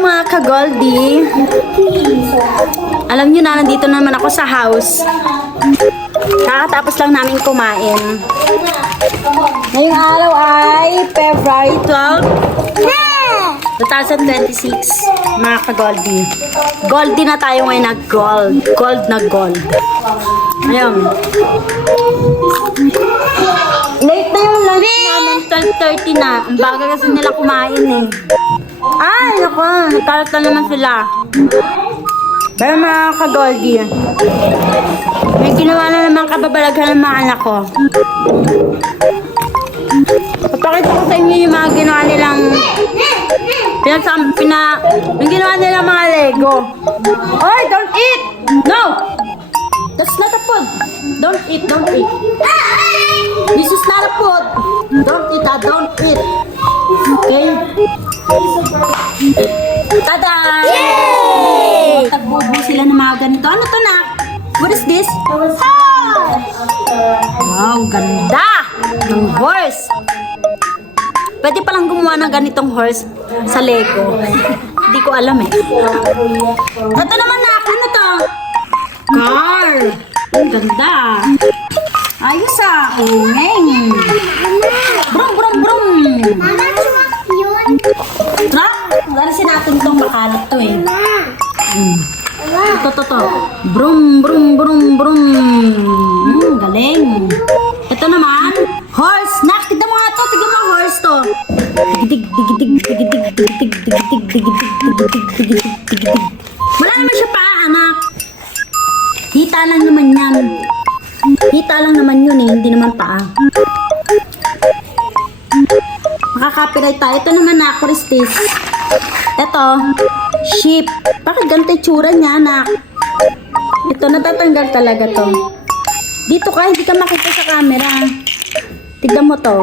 mga ka-Goldie. Alam nyo na, nandito naman ako sa house. Kakatapos lang namin kumain. Ngayong araw ay February 12, 2026. Mga ka-Goldie. Goldie na tayo ngayon na gold. Gold na gold. Ayun. Late na yung lunch namin. 12:30 na. Ang baga kasi nila kumain eh. Ay, naku. Nagkalat na naman sila. Pero mga ka-Goldie, may ginawa na naman kababalaghan ng mga anak ko. Papakita ko sa inyo yung mga ginawa nilang yung ginawa nilang mga Lego. Oy, don't eat! No! That's not a food. Don't eat, don't eat. This is not a food. Don't eat, don't eat. Okay? Tada! Yay! Tagbubo sila ng mga ganito. Ano to na? What is this? Wow, ganda! Ng horse. Pwede palang gumawa ng ganitong horse sa Lego. Hindi ko alam eh. Ito naman na. Ano to? Car. Ang ganda. Ayos ah. Umeng. Brum, brum, brum. Mama, truck yun. Truck? Lalasin natin itong makalat to eh. Ito. Brum, brum, brum, brum. Galing. Ito naman, horse. Nak, tignan mo nga to. Tignan mo ang horse to. Digidig, digidig, digidig, digidig, digidig, digidig, digidig, digidig, digidig. Wala naman siya pa, anak. Hita lang naman yan. Hita lang naman yun eh. Hindi naman paa. Makaka-copyright tayo. Ito naman na, Christis. Ito, sheep. Bakit ganito yung tsura niya, anak? Ito, natatanggal talaga to. Dito ka, hindi ka makita sa camera. Tignan mo to.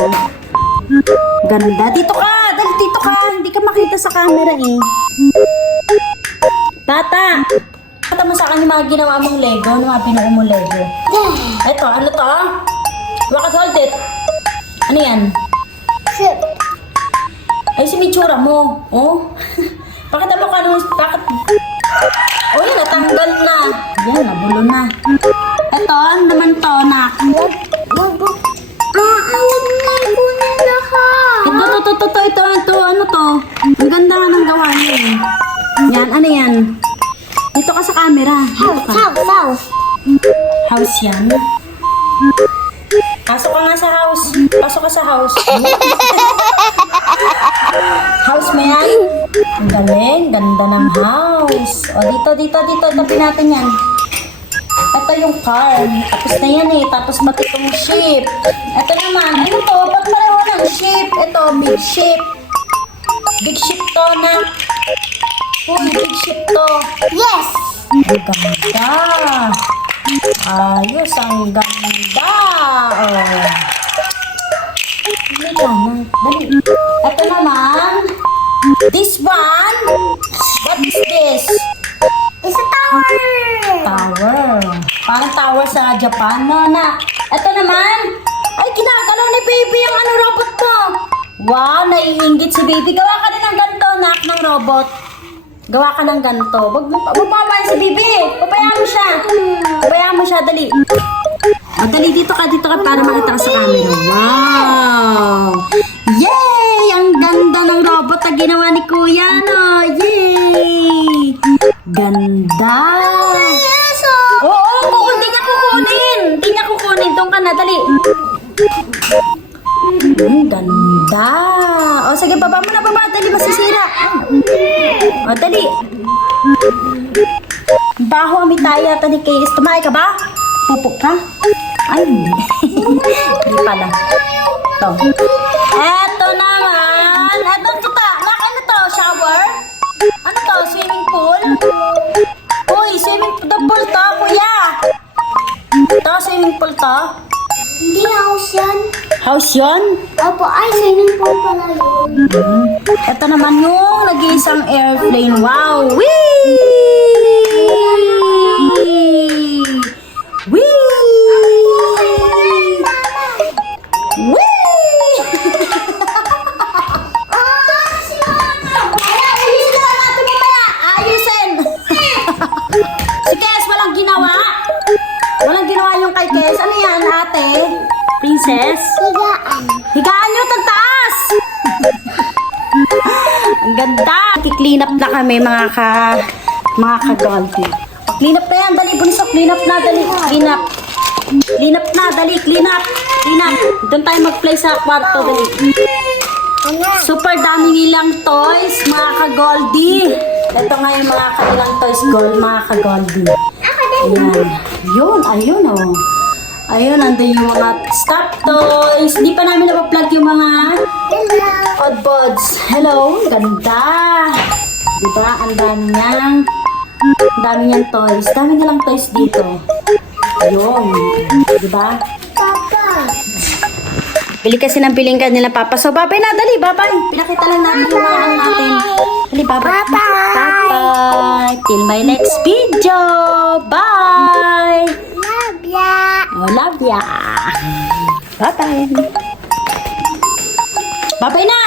Ganda. Dito ka! Dali dito ka! Hindi ka makita sa camera eh. Bata! Bata mo sa akin yung mga ginawa mong Lego, yung mga pinuo mong Lego. Ito, ano to? Bakit hold it? Ano yan? Sip. Ay, si Mitsura mo. Oh? Bakit mo ka nung... Bakit? Oh, yun, natanggal na. Yan, nabulo na. Ito, ano naman to, nak? Huwag na kunin lahat. Ito, ano to? Ang ganda nga ng gawa niya eh. Yan, ano yan? Dito ka sa camera. Dito ka. House. House yan. Pasok ka nga sa house. Pasok ka sa house. House mo yan? Ang galing. Ganda ng house. O, dito. Tabi natin yan. Ito yung car. Tapos na yan eh. Tapos pati itong sheep. Ito naman. Ano to? Ba't pareho ng sheep? Ito, big sheep. Big sheep to na. Uy, big sheep to. Yes. Ang ganda. Ayos, ang ganda. Oh. Dali ka na. Dali. Ito naman. This one. What is this? It's a tower. Tower. Parang tower sa Japan, no, na. Ito naman. Ay, ginagalaw ni baby ang ano robot ko. Wow, naiingit si baby. Gawa ka rin ng ganito, nak, ng robot. Gawa ka ng ganito. Huwag mo papayan si baby. Pabayaan mo siya. Pabayaan mo siya, dali. O, dali, dito ka para makita ka sa camera. Wow! Yay! Ang ganda ng robot na ginawa ni Kuya, no? Yay! Ganda! Oo, hindi niya kukunin. Hindi niya kukunin. Doon ka na, dali. Ang ganda. O, sige, baba mo na, baba. Dali, masisira. O, dali. Baho, amitaya, tani kay Tumae ka ba? Pupok ka? Ay, hindi. Hindi pala. Ito. Eto naman. Eto, kita. Ano to? Shower? Ano to? Swimming pool? Uy, swimming pool to, kuya. Ito, swimming pool to. Hindi house yan. House yun? Opo, ay, swimming pool pala yun. Ito naman yung nag-iisang airplane. Wow! Whee! Whee! Whee! kay Kes. Ano yan, ate? Princess? Higaan. Higaan nyo, taas! Ang ganda! Clean up na kami, mga ka-Goldie. Clean up na yan, dali, bunso. Clean up na, dali. Clean up. Clean up na, dali. Clean up. Clean up. Doon tayo mag-play sa kwarto, dali. Super dami nilang toys, mga ka-Goldie. Ito nga yung mga kanilang toys, mga ka-Goldie. Ayan. Ayun, oh. Ayun, nandun yung mga stuffed toys. Di pa namin napaplug yung mga Hello. oddbods. Hello, ganda. Diba? Ang dami niyang toys. Dami na lang toys dito. Ayun. Diba? Papa. Bili kasi ng piling ka nila, Papa. So, babay na. Dali, babay. Pinakita lang namin yung mga natin. Dali, babay. Bye-bye. Till my next video. Bye. Love ya. Oh, love ya. Bye-bye. Bye-bye na.